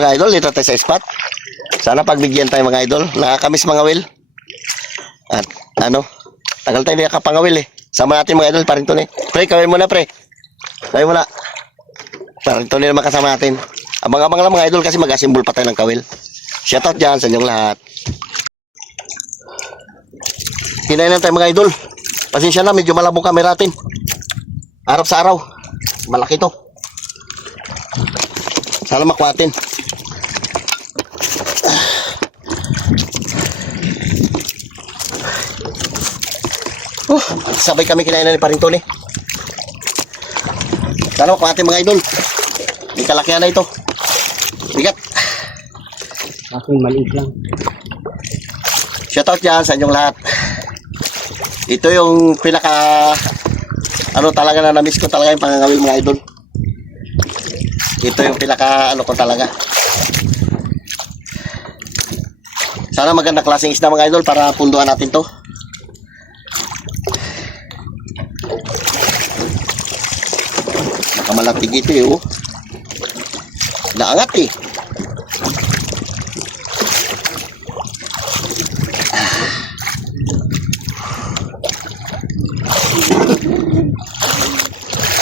mga idol, dito tayo sa spot. Sana pagbigyan tayo mga idol. Nakakamiss mga Will. At ano, tagal tayo nakapangawil eh. Sama natin mga idol, parin to ni. Pre, kawin muna pre. Kawin muna. Parin to ni naman kasama natin. Abang-abang lang mga idol kasi mag-assemble pa tayo ng kawil. Shoutout dyan sa inyong lahat. Kinain lang tayo mga idol. Pasensya na, medyo malabo camera natin. Araw sa araw. Malaki to. Sana makuha natin. Sabay kami kinainan ni Paring Tony. Sana makuha natin mga idol. May kalakihan na ito. Bigat. Aking maliit lang. Shoutout dyan sa inyong lahat. Ito yung pinaka ano talaga na na-miss ko talaga yung pangangawil mga idol. Ito yung pinaka ano ko talaga. Sana maganda klaseng isda mga idol para punduan natin to. Nakamalatig ito eh oh. Naangat eh.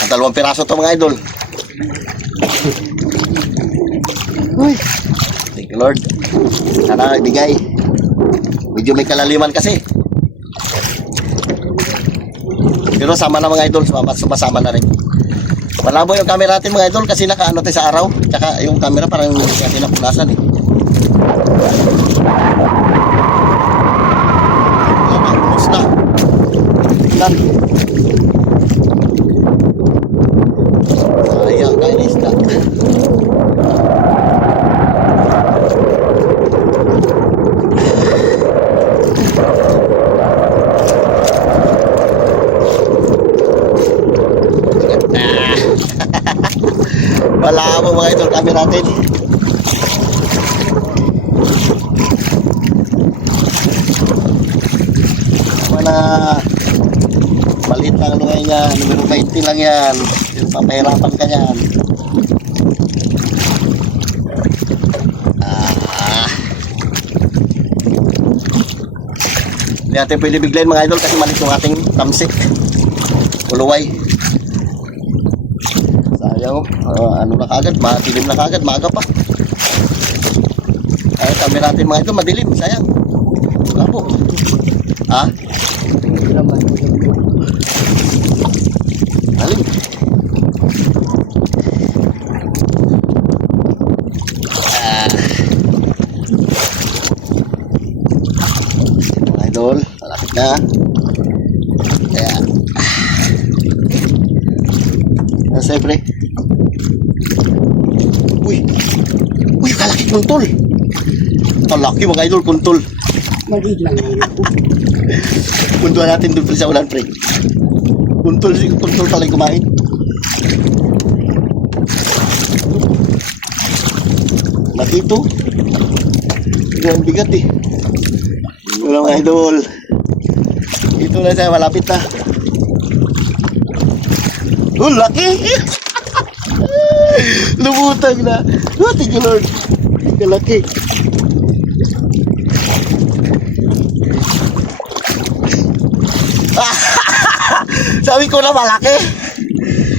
Dalawang piraso to mga idol. Uy. Thank you Lord. Sana ibigay. Medyo may kalaliman kasi. Pero sama na mga idol. Sumasama na rin. Malabo yung camera natin mga idol kasi nakaano tayo sa araw. Tsaka yung camera parang hindi natin napunasan eh. Basta. Tingnan. Ayan, kain na isda. Wala mo mga idol kami natin. Mana maliit lang ano ngayon yan. Numero 20 lang yan. Yung papahirapan ka yan. Hindi natin pwede biglayin mga idol kasi maliit yung ating tamsik. Uluway. Sayang. Ano na kagad. Madilim na kagad. Maaga pa. Ay kami natin mga idol. Madilim. Sayang. Wala po. Ha? Aling. Idol, malapit na. Kaya siyempre. Uy, kalaki kuntol. Kalaki mga idol, kuntol. Maliit lang. Puntuan natin doon sa ulan, pre. Kuntol talaga kumain. Matito. Ang bigat eh. Wala mga idol. Ito na siya, malapit na. Oh, laki! Lumutang na. Oh, thank you Lord. Kalaki. Sabi ko na malaki.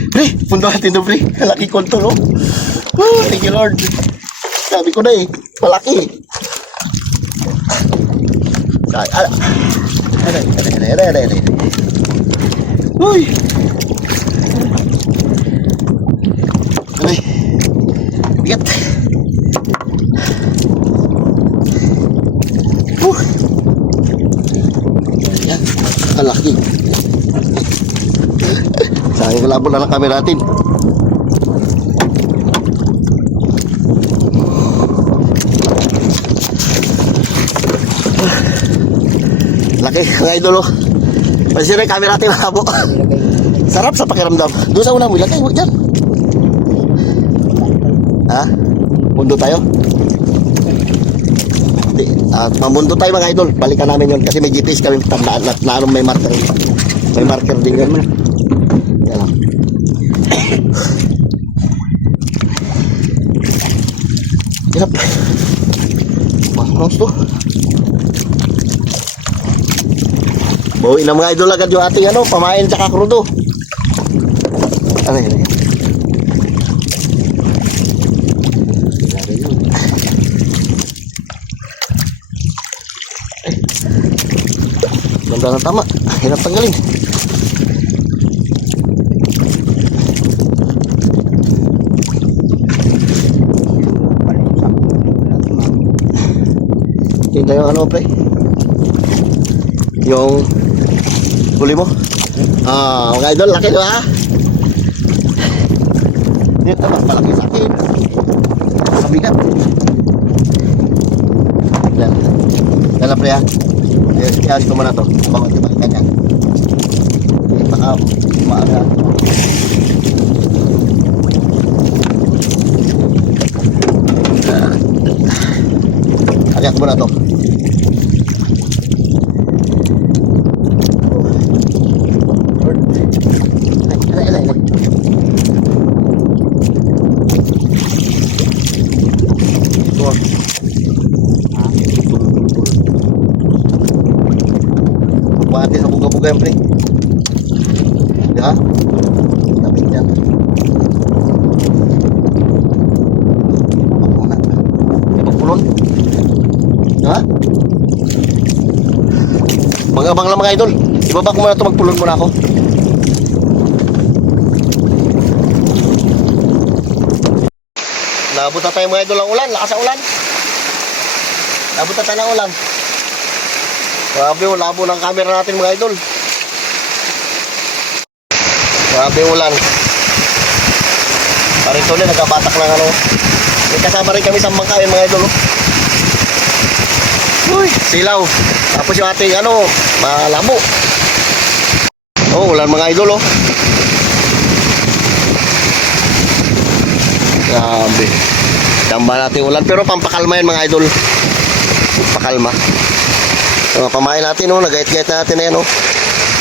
Pre, pundo natin doon, pre. Malaki kontol, oh. Oh, thank you Lord. Sabi ko na eh, malaki. Ada. Uy. Ay. Bigat. Yan, malaki. Sayang labo na lang camera natin. Laki, mga idol oh. Pansin na yung camera natin malabo. Sarap sa pakiramdam. Doon sa una mo, ilagay, huwag dyan. Ha? Mundo tayo? Mamundo tayo mga idol. Balikan namin yun kasi may GPS kami tandaan at naanong may marker. May marker din yun. Yan lang. Yap. Mas to. Bawi na mga idol agad yung ating ano, pamain tsaka krudo. Ano yun? Ganda ng tama. Hirap tanggalin. Tingnan yung ano, pre. Yung huli mo. Ah, mga idol, laki diba? Dito ba? Malaki sa akin. Kabigat. Yan. Yan pre ha. Ayos ko muna to. Bawat ibalikan yan. Baka maaga. Kaya ko muna to. Alay. Ito. Pati sa buga-buga yan, pre. Diba? Tapit yan. Pagpuna. May pagpulon. Diba? Mag-abang lang mga idol. Ibaba ko muna ito, magpulon muna ako. Naabot na tayo mga idol ang ulan. Lakas ang ulan. Naabot na tayo ng ulan. Grabe yung labo ng camera natin mga idol. Grabe yung ulan. Paring tuloy, nagkabatak ng ano. May kasama rin kami sa bangkain mga idol. Uy, silaw. Tapos yung ating ano, malabo. Oh, ulan mga idol oh. Grabe. Tamba natin ulan. Pero pampakalma yan mga idol. Pampakalma. So, pamain natin oh. Nagayat-gayat natin na yan oh.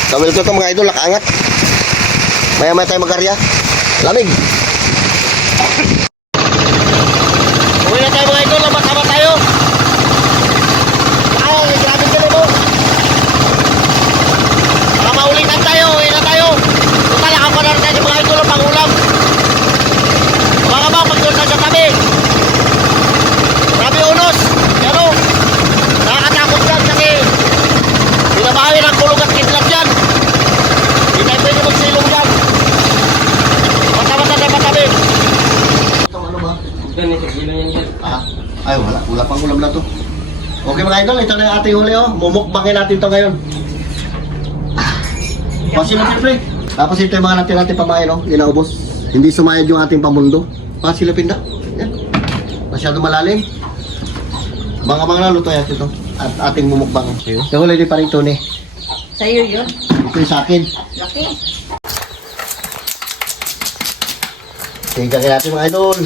Gawin ko ito mga idol. Nakaangat. Maya-maya tayo mag-arya. Lamig. Uwi na tayo mga idol. Labas-labas tayo. Ay, grabe ka na mo. Baka maulitan tayo. Uwi na tayo. Punta lang ako na rin tayo mga idol. Pangulam. Baka ba pagdoon sa tabi. Grabe unos. Yan o. Nakakatakot yan kasi binabahin ang kulog at kidlat yan. Hindi tayo pwede magsilong yan. Mata-mata na patabi. Itong ano ba? Ay wala. Wala pang ulam na to. Okay mga idol, ito na yung ating huli oh. Mumukbangin natin to ngayon. Pasilapin pre. Tapos ito yung mga natin pamain oh. Inaubos. Hindi sumayad yung ating pamundo. Pasilapin na. Yan. Masyado malalim. Mga na luto yan ito. At ating mumukbang. Yung huli di pa rin ito ni. Sa'yo yun? Ito yung sa akin. Laki. Sinigangin natin mga idol.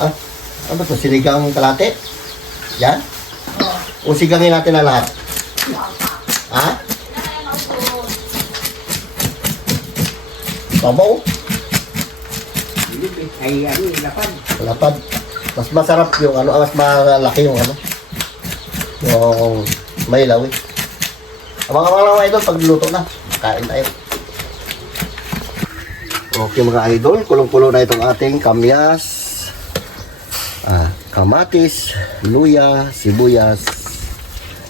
Ah, ano ba ito? Sinigang kalate? Yan? O sigangin natin na lahat? Ha? Babaw? Ay, ano, lapad. Lapad. Mas masarap yung ano, mas malaki yung ano. Yung may ilaw eh. Abang-abang lang mga idol, pag luto na. Kain tayo. Okay mga idol, kulong-kulo na itong ating kamyas. Kamatis, luya, sibuyas.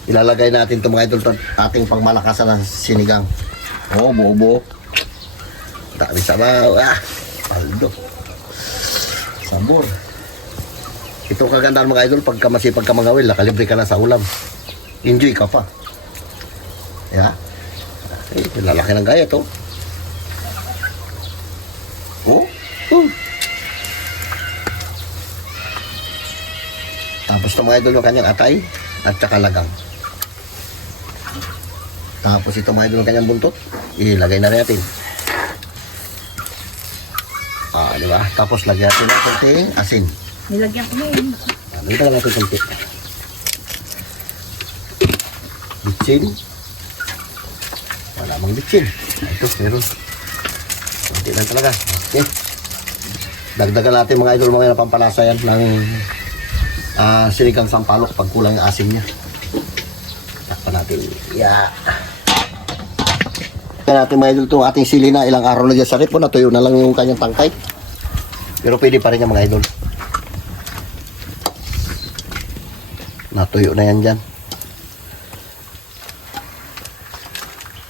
Ilalagay natin itong mga idol ating pangmalakasan na sinigang. Oh, buo-buo. Dami sabaw. Paldo. Sabor. Ito kagandaan mga idol, pagka masipag ka mga wil, nakalibre ka na sa ulam. Enjoy ka pa. Yeah. Lalaki ng gaya to. Oh. Tapos ito mga idol yung kanyang atay at saka lagang. Tapos ito mga idol yung kanyang buntot. Ilagay na rin natin. Di ba? Tapos lagyan natin ng konting asin. Nilagyan ko na yun. Nilagyan natin konti. Bitsin. Wala mang bitsin. Ito, meron. Konti lang talaga. Okay. Dagdagan natin mga idol mga pampalasa yan ng sinigang sampalok pag kulang yung asim niya. Takpan natin. Yeah. Kaya natin mga idol itong ating sili na ilang araw na dyan sa rip. Natuyo na lang yung kanyang tangkay. Pero pwede pa rin yan mga idol. Natuyo na yan dyan.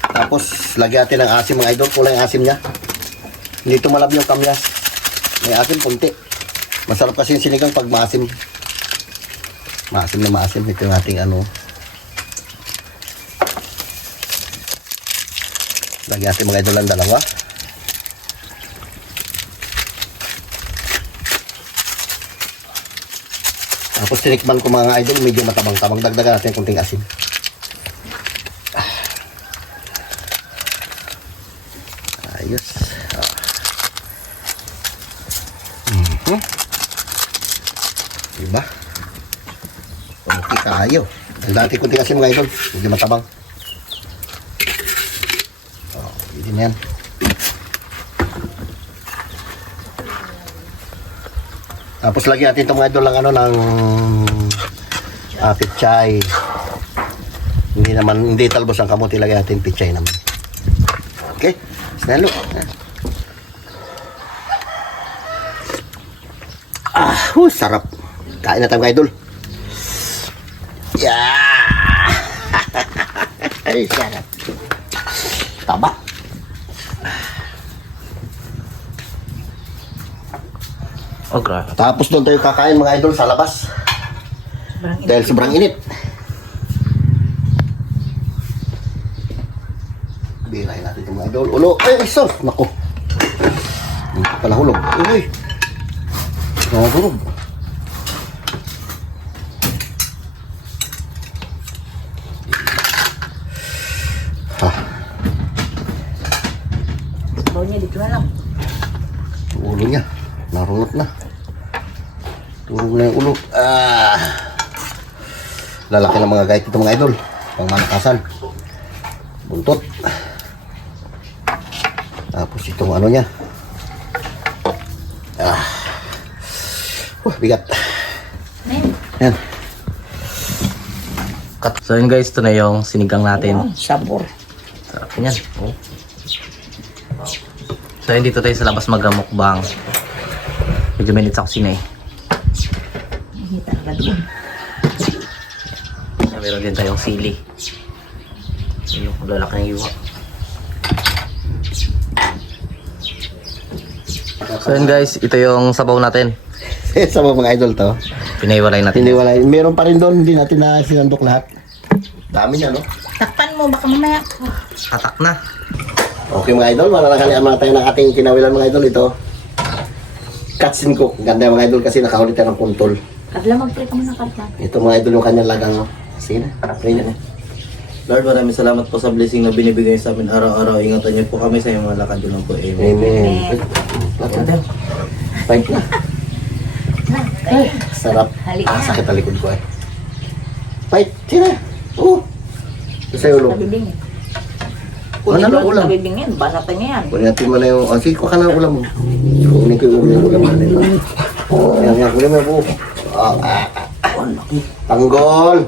Tapos lagyan natin ng asim mga idol. Kulang yung asim niya. Hindi tumalab yung kamyas. May asim punti. Masarap kasi yung sinigang pag maasim. Maasim na maasim. Ito yung ating ano. Lagyan natin mga idol ang dalawa. Tapos tinikman ko mga idol, medyo matabang-tabang. Dagdagan natin kunting asin. Ayos. Diba? Okay kayo. Dagdagan natin kunting asin mga idol. Medyo matabang. Pwede na yan. Tapos lagyan natin itong mga idol ng ano ng pichay. Hindi talbos ang kamote, lagyan natin pichay naman. Okay? Sinalo. Sarap. Kain na tayo mga idol. Yeah! Ay, sarap. Taba. Oh, grabe. Tapos doon tayo kakain mga idol sa labas. Dahil sobrang init. Birahin natin itong mga idol. Ulo. Ay, isang. Naku. Hindi pala hulog. Uy. Nahulog. Bawa niya dito na lang. Ulo niya. Narunot na. Turog na yung ulo. Lalaki ng mga gait ito mga idol. Pangmalakasan. Buntot. Tapos itong ano niya. Bigat. Yan. So yun guys, ito na yung sinigang natin. Sabor. Sarap yan. Oh. So yun, dito tayo sa labas magmukbang. Medyo minutes ako kusina eh. Hita na doon. Meron din tayong sili. Yung lalaki ng iwa. So yun guys, ito yung sabaw natin. Sa mga idol to. Pinaiwalay natin. Hindi wala. Meron pa rin doon. Hindi natin na sinandok lahat. Dami niya, no? Takpan mo, baka mamaya. Tatak na. Okay mga idol, mananakalian mga tayo ng ating kinawilan mga idol. Ito, cuts and cook. Ganda yung mga idol kasi nakahuli tayo ng puntol. Kadla mag-try ka muna kadla. Ito mga idol yung kanyang lagang. Oh. Sige na, pray na. Lord, maraming salamat po sa blessing na binibigay sa amin araw-araw. Ingatan niyo po kami sa iyong mga lakad yun lang po. Amen. Amen. Lahat na. Fight na. Ay, sarap. Sakit ang likod ko eh. Fight, sila. Oo. Ito sa'yo ulo. Nabibing. Wala na ulam. Nabibing yan, banatan niya yan. Kunin natin mo na yung... sige, kuha ka na ng ulam mo. Kunin ko yung ulam natin. Yan, kunin mo yung buo. Tanggol!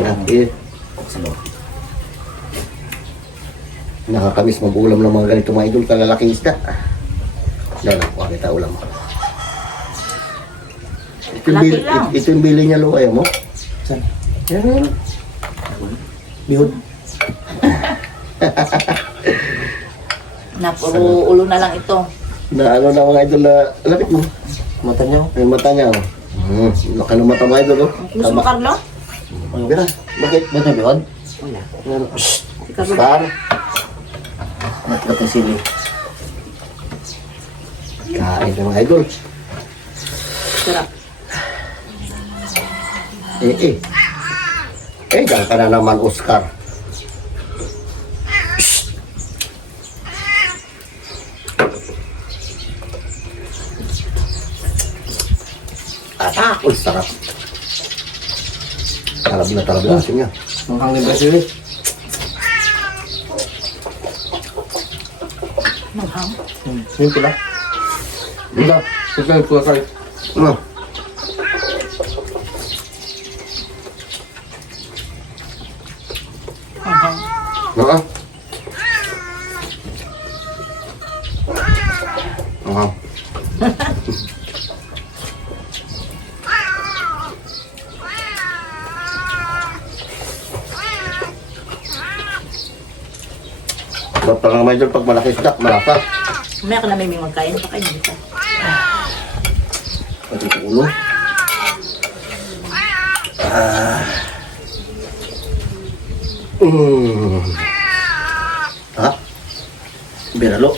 Yan, nakakamis mag-ulam ng mga ganito mga idol, kalalaking isda. Yan, kuha kita ulam mo. Ito yung bili niya, lo, ayaw mo? Saan? Yan, yan. Bihod. Na puro ulo na lang ito. Na ano na mga idol na lapit mo. Mata niyo. Yung mata niya, oh. Laka ng mata mga idol, oh. Gusto mo, Carlo? Bira, bakit? Ba't na bihod? Wala. Yan. Si Carlo. Star. Matlat ng sili. Kain ng mga idol. Sarap. Eh. Diyan ka na naman, Oscar. Uy, sarap. Talab na asin niya. Ang libre sili. Manghang. Yung pila. Udah, selesai. Ano? Oo. Oo. Ba't parang may doon pag malaki isda, malasa. May ka na may magkain pa kayo dito. Pati sa ulo. Ha? Binalo.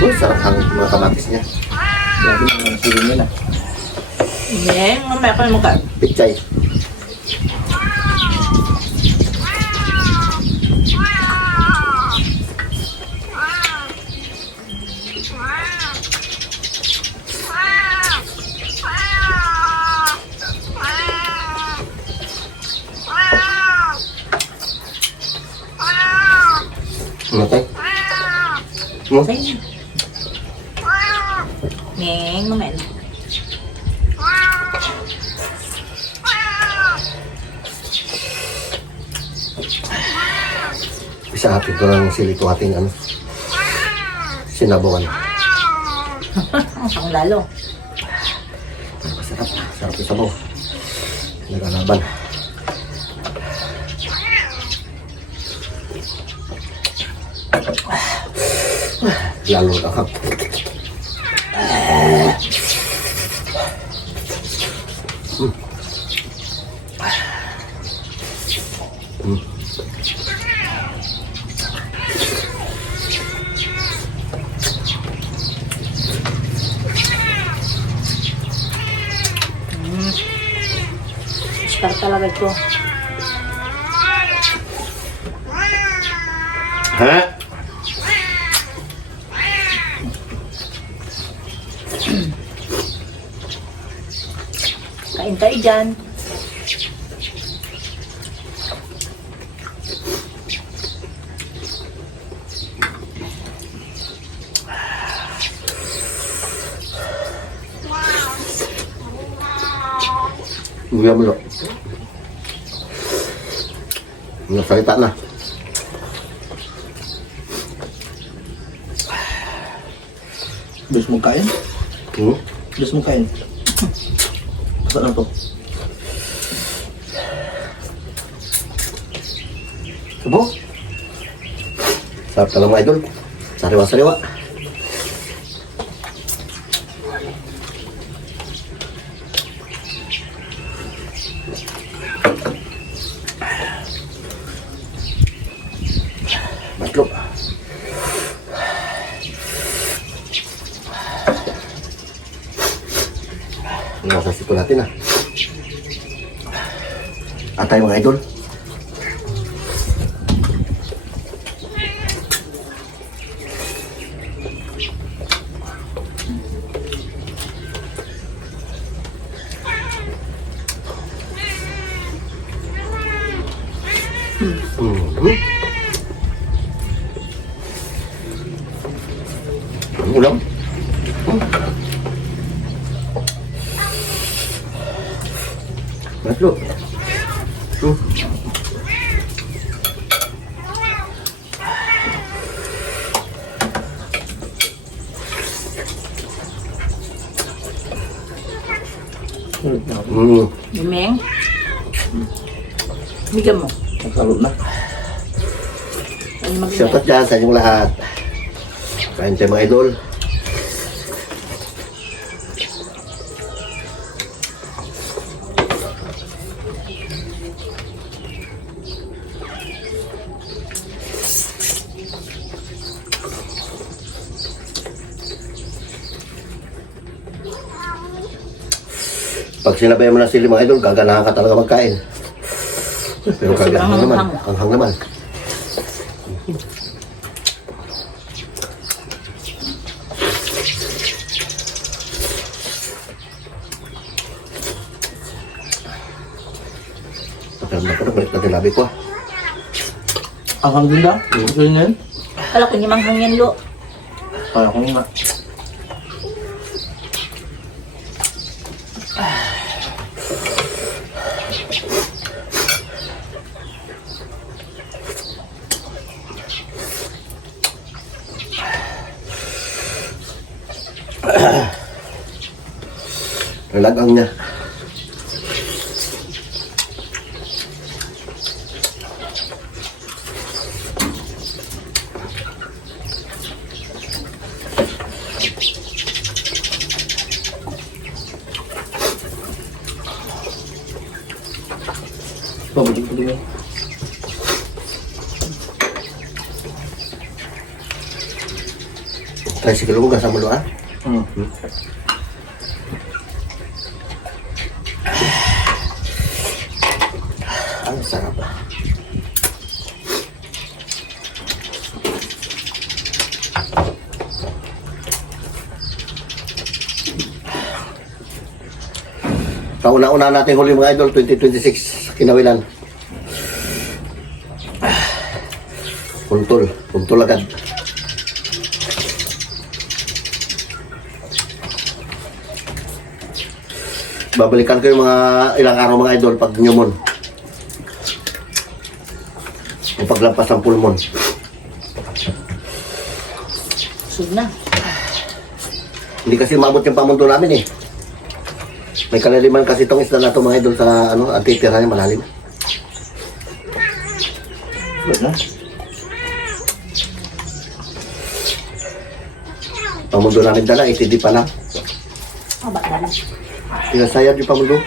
Uy, sarap ang mga kamatis niya. Grabe naman sili nila. Meng, mamaya ka na magkain. Pichay. Ano tayo? Ano? Sa'yo. Meng, mamaya na. Isa atin ko ng sili ko ating ano, sinabawan. Ang lalo. Masarap. Sarap yung sabaw. Nagalaban. Lalo na kap. Start talaga ito. Ha? Kain tayo dyan. Uya mo lo. Nasalita na. Bilis mo kain? Bilis mo kain. Saan na to? Sabaw. Sarap talaga mga idol. Sariwa-sariwa. Matlop. Nasa siko natin Atay mga idol. Ang ulam. Matlop. Meng. Bigyan mo. Nagsalot na. Ay, Shoutout dyan sa inyong lahat. Kain tayo mga idol. Pag sinabayan mo na sili mga idol, gaganahan ka talaga magkain. Pero kaganahan naman, hanghang naman. Pakiramdam ko na, balik natin labi ko. Ang hangin na? Gusto niyo yan? Kala ko ni manghang yan, lo. Kaya ko nga. Lagang niya. Pabalik ko din. Tricycle mo gasa mo lo ah. Ang sarap ah. Kauna-una natin huli mga idol, 2026 Kinawilan. Puntol agad. Babalikan ko yung mga ilang araw mga idol pag nyumon. Yung paglampas ng pulmon. Sug na. Hindi kasi maabot yung pamundo namin eh. May kalaliman kasi itong isla na ito mga idol sa ano, ang titira niya malalim. Good na. Pamundo namin dala, itidi pa lang. Aba na. Pinasayad yung pamundo.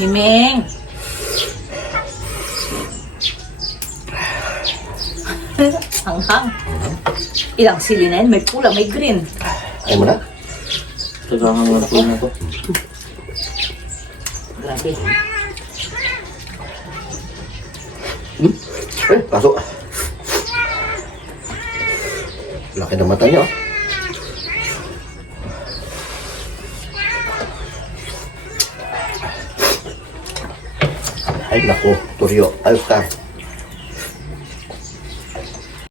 Miming. Hanghang. Ilang sili na yun, may pula, may green. Ay mo na. Tagangan lang po na to. Grabe. Eh, pasok. Laki ng mata niya oh. Ay nako, Turyo, ayos ka.